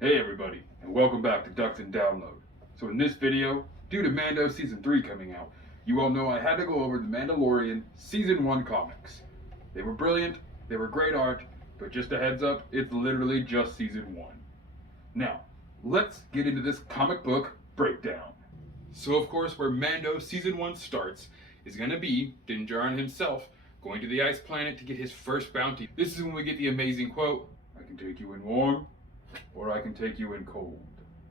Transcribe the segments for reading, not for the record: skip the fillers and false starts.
Hey everybody, and welcome back to Ducks and Download. So in this video, due to Mando Season 3 coming out, you all know I had to go over the Mandalorian Season 1 comics. They were brilliant, they were great art, but just a heads up, it's literally just Season 1. Now, let's get into this comic book breakdown. So of course, where Mando Season 1 starts is going to be Din Djarin himself going to the ice planet to get his first bounty. This is when we get the amazing quote, "I can take you in warm, or I can take you in cold."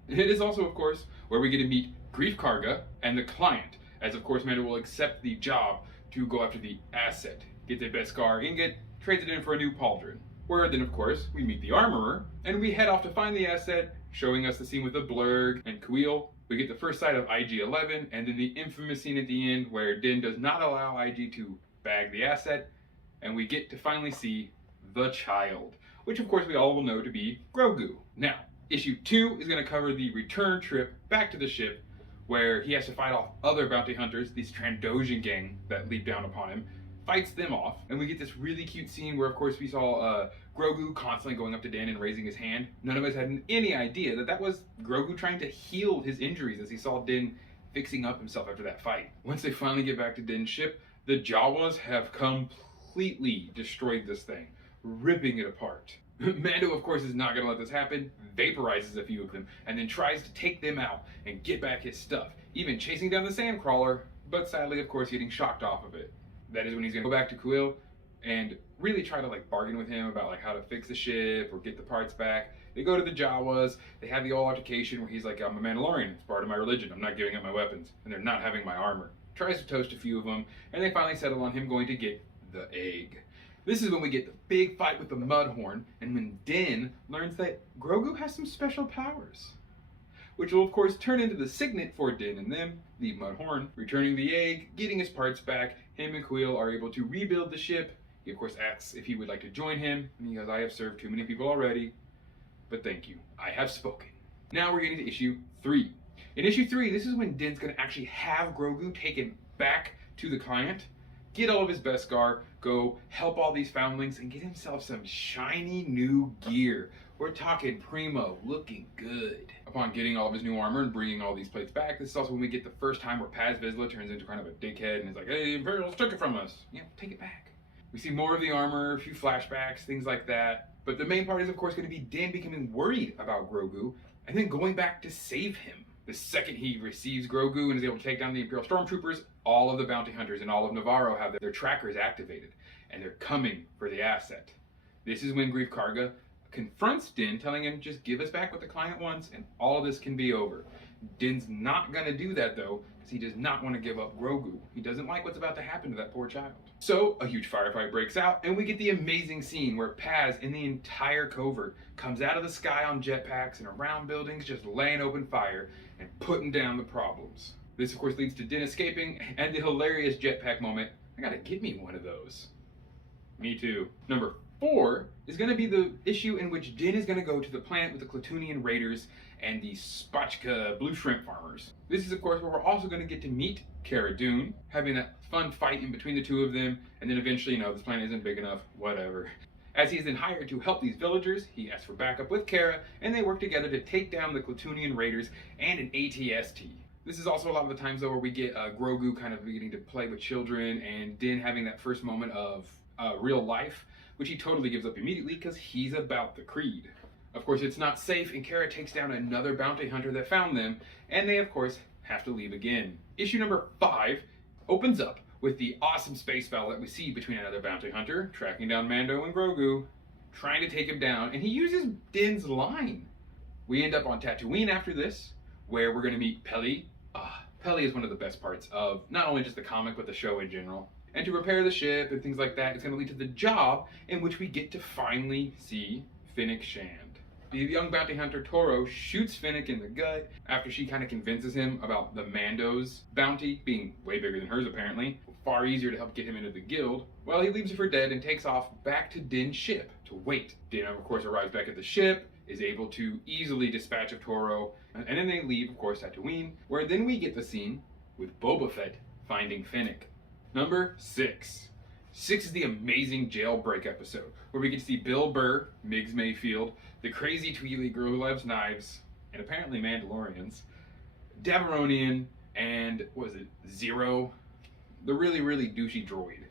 It is also, of course, where we get to meet Grief Karga and the client, as of course Mando will accept the job to go after the asset, gets a Beskar ingot, trades it in for a new pauldron. Where then, of course, we meet the armorer, and we head off to find the asset, showing us the scene with the Blurg and Kuiil. We get the first sight of IG-11, and then the infamous scene at the end where Din does not allow IG to bag the asset, and we get to finally see the child, which of course we all will know to be Grogu. Now, issue 2 is going to cover the return trip back to the ship, where he has to fight off other bounty hunters, this Trandoshan gang that leap down upon him, fights them off, and we get this really cute scene where of course we saw Grogu constantly going up to Din and raising his hand. None of us had any idea that that was Grogu trying to heal his injuries as he saw Din fixing up himself after that fight. Once they finally get back to Din's ship, the Jawas have completely destroyed this thing, ripping it apart. Mando, of course, is not going to let this happen, vaporizes a few of them, and then tries to take them out and get back his stuff, even chasing down the Sandcrawler, but sadly, of course, getting shocked off of it. That is when he's going to go back to Kuiil and really try to bargain with him about how to fix the ship or get the parts back. They go to the Jawas, they have the old altercation where he's like, "I'm a Mandalorian, it's part of my religion, I'm not giving up my weapons," and they're not having my armor. Tries to toast a few of them, and they finally settle on him going to get the egg. This is when we get the big fight with the Mudhorn, and when Din learns that Grogu has some special powers, which will of course turn into the signet for Din and them, the Mudhorn, returning the egg, getting his parts back. Him and Kuiil are able to rebuild the ship. He of course asks if he would like to join him, and he goes, "I have served too many people already, but thank you, I have spoken." Now we're getting to issue 3. In issue 3, this is when Din's going to actually have Grogu taken back to the client, get all of his Beskar, go help all these foundlings, and get himself some shiny new gear. We're talking primo, looking good. Upon getting all of his new armor and bringing all these plates back, this is also when we get the first time where Paz Vizsla turns into kind of a dickhead and is like, "Hey, the Imperials took it from us. Yeah, take it back." We see more of the armor, a few flashbacks, things like that. But the main part is, of course, going to be Din becoming worried about Grogu and then going back to save him. The second he receives Grogu and is able to take down the Imperial Stormtroopers, all of the bounty hunters in all of Navarro have their trackers activated, and they're coming for the asset. This is when Grief Karga confronts Din, telling him, "Just give us back what the client wants, and all of this can be over." Din's not going to do that, though, because he does not want to give up Grogu. He doesn't like what's about to happen to that poor child. So, a huge firefight breaks out, and we get the amazing scene where Paz and the entire covert comes out of the sky on jetpacks and around buildings, just laying open fire and putting down the problems. This, of course, leads to Din escaping, and the hilarious jetpack moment, "I gotta get me one of those." Me too. Number 4 is going to be the issue in which Din is going to go to the planet with the Klatooinian raiders and the Spotchka blue shrimp farmers. This is, of course, where we're also going to get to meet Cara Dune, having that fun fight in between the two of them, and then eventually, this planet isn't big enough, whatever. As he is then hired to help these villagers, he asks for backup with Cara, and they work together to take down the Klatooinian raiders and an AT-ST. This is also a lot of the times, though, where we get Grogu kind of getting to play with children, and Din having that first moment of real life, which he totally gives up immediately because he's about the creed. Of course, it's not safe, and Cara takes down another bounty hunter that found them, and they, of course, have to leave again. Issue number 5 opens up with the awesome space battle that we see between another bounty hunter, tracking down Mando and Grogu, trying to take him down, and he uses Din's line. We end up on Tatooine after this, where we're going to meet Peli. Peli is one of the best parts of not only just the comic, but the show in general. And to repair the ship and things like that, it's going to lead to the job in which we get to finally see Fennec Shand. The young bounty hunter Toro shoots Fennec in the gut after she kind of convinces him about the Mando's bounty being way bigger than hers apparently. Far easier to help get him into the guild. Well, he leaves her for dead and takes off back to Din's ship to wait. Din, of course, arrives back at the ship, is able to easily dispatch of Toro, and then they leave, of course, Tatooine, where then we get the scene with Boba Fett finding Fennec. Number 6. 6 is the amazing jailbreak episode, where we get to see Bill Burr, Miggs Mayfield, the crazy Tweely girl who loves knives, and apparently Mandalorians, Dabaronian, and what is it, Zero, the really, really douchey droid.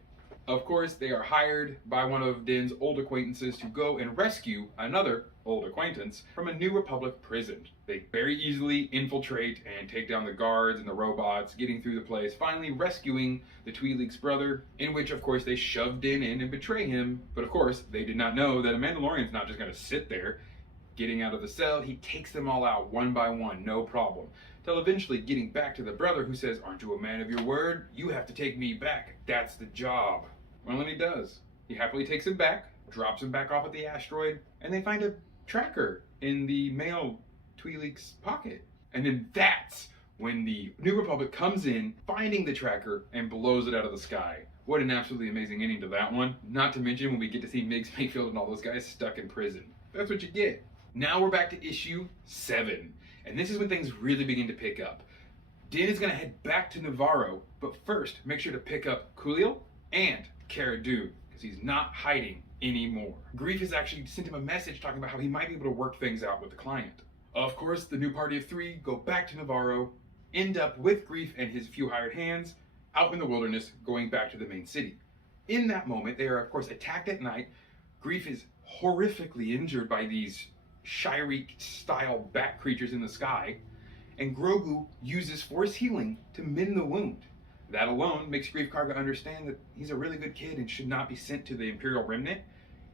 Of course, they are hired by one of Din's old acquaintances to go and rescue another old acquaintance from a New Republic prison. They very easily infiltrate and take down the guards and the robots, getting through the place, finally rescuing the Twi'lek's brother, in which, of course, they shove Din in and betray him. But, of course, they did not know that a Mandalorian's not just going to sit there. Getting out of the cell, he takes them all out one by one, no problem, till eventually getting back to the brother who says, "Aren't you a man of your word? You have to take me back. That's the job." Well, and he does. He happily takes him back, drops him back off at the asteroid, and they find a tracker in the male Twi'lek's pocket. And then that's when the New Republic comes in, finding the tracker, and blows it out of the sky. What an absolutely amazing ending to that one. Not to mention when we get to see Miggs Mayfield and all those guys stuck in prison. That's what you get. Now we're back to issue 7. And this is when things really begin to pick up. Din is going to head back to Navarro, but first make sure to pick up Khalil and Cara Dune, because he's not hiding anymore. Greef has actually sent him a message talking about how he might be able to work things out with the client. Of course, the new party of 3 go back to Navarro, end up with Greef and his few hired hands out in the wilderness, going back to the main city. In that moment, they are, of course, attacked at night. Greef is horrifically injured by these Shirek-style bat creatures in the sky, and Grogu uses force healing to mend the wound. That alone makes Greef Karga understand that he's a really good kid and should not be sent to the Imperial Remnant.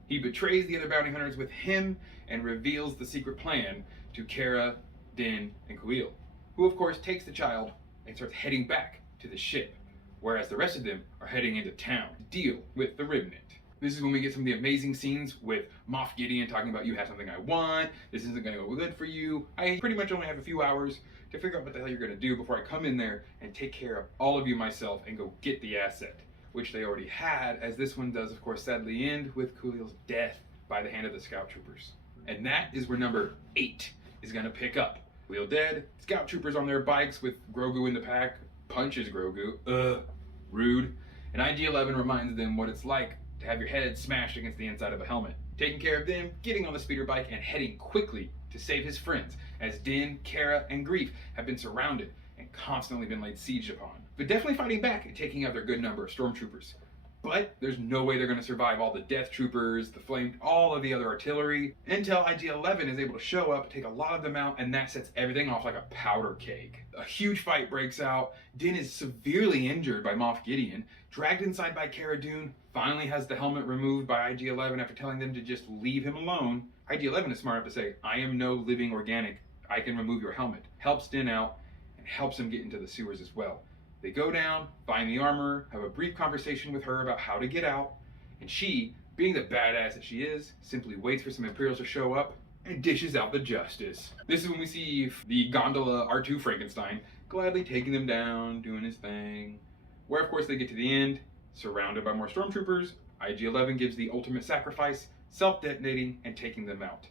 He betrays the other bounty hunters with him and reveals the secret plan to Cara, Din, and Khalil, who of course takes the child and starts heading back to the ship, whereas the rest of them are heading into town to deal with the Remnant. This is when we get some of the amazing scenes with Moff Gideon talking about, "You have something I want, this isn't going to go good for you. I pretty much only have a few hours to figure out what the hell you're going to do before I come in there and take care of all of you myself and go get the asset," which they already had, as this one does, of course, sadly end with Khalil's death by the hand of the Scout Troopers. And that is where number 8 is going to pick up. Khalil dead, Scout Troopers on their bikes with Grogu in the pack, punches Grogu, rude, and IG-11 reminds them what it's like to have your head smashed against the inside of a helmet. Taking care of them, getting on the speeder bike, and heading quickly to save his friends, as Din, Cara, and Greef have been surrounded and constantly been laid siege upon. But definitely fighting back and taking out their good number of stormtroopers. But there's no way they're going to survive all the Death Troopers, the Flame, all of the other artillery, until IG-11 is able to show up, take a lot of them out, and that sets everything off like a powder keg. A huge fight breaks out. Din is severely injured by Moff Gideon, dragged inside by Cara Dune, finally has the helmet removed by IG-11 after telling them to just leave him alone. IG-11 is smart enough to say, "I am no living organic, I can remove your helmet." Helps Din out, and helps him get into the sewers as well. They go down, find the armorer, have a brief conversation with her about how to get out, and she, being the badass that she is, simply waits for some Imperials to show up and dishes out the justice. This is when we see the gondola R2 Frankenstein gladly taking them down, doing his thing, where of course they get to the end, surrounded by more stormtroopers. IG-11 gives the ultimate sacrifice, self-detonating and taking them out.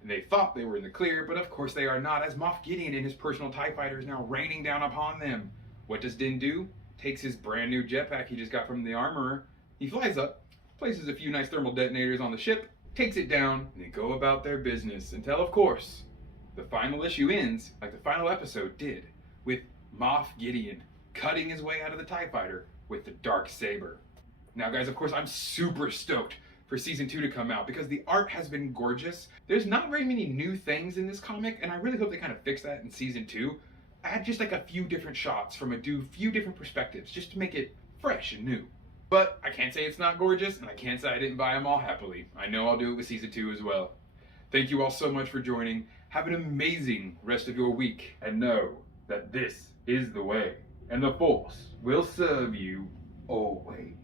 And they thought they were in the clear, but of course they are not, as Moff Gideon and his personal TIE fighter is now raining down upon them. What does Din do? Takes his brand new jetpack he just got from the armorer. He flies up, places a few nice thermal detonators on the ship, takes it down, and they go about their business until, of course, the final issue ends like the final episode did, with Moff Gideon cutting his way out of the TIE fighter with the dark saber. Now guys, of course, I'm super stoked for season 2 to come out because the art has been gorgeous. There's not very many new things in this comic, and I really hope they kind of fix that in season 2. Add just like a few different shots from a few different perspectives just to make it fresh and new. But I can't say it's not gorgeous, and I can't say I didn't buy them all happily. I know I'll do it with season 2 as well. Thank you all so much for joining. Have an amazing rest of your week, and know that this is the way, and the Force will serve you always.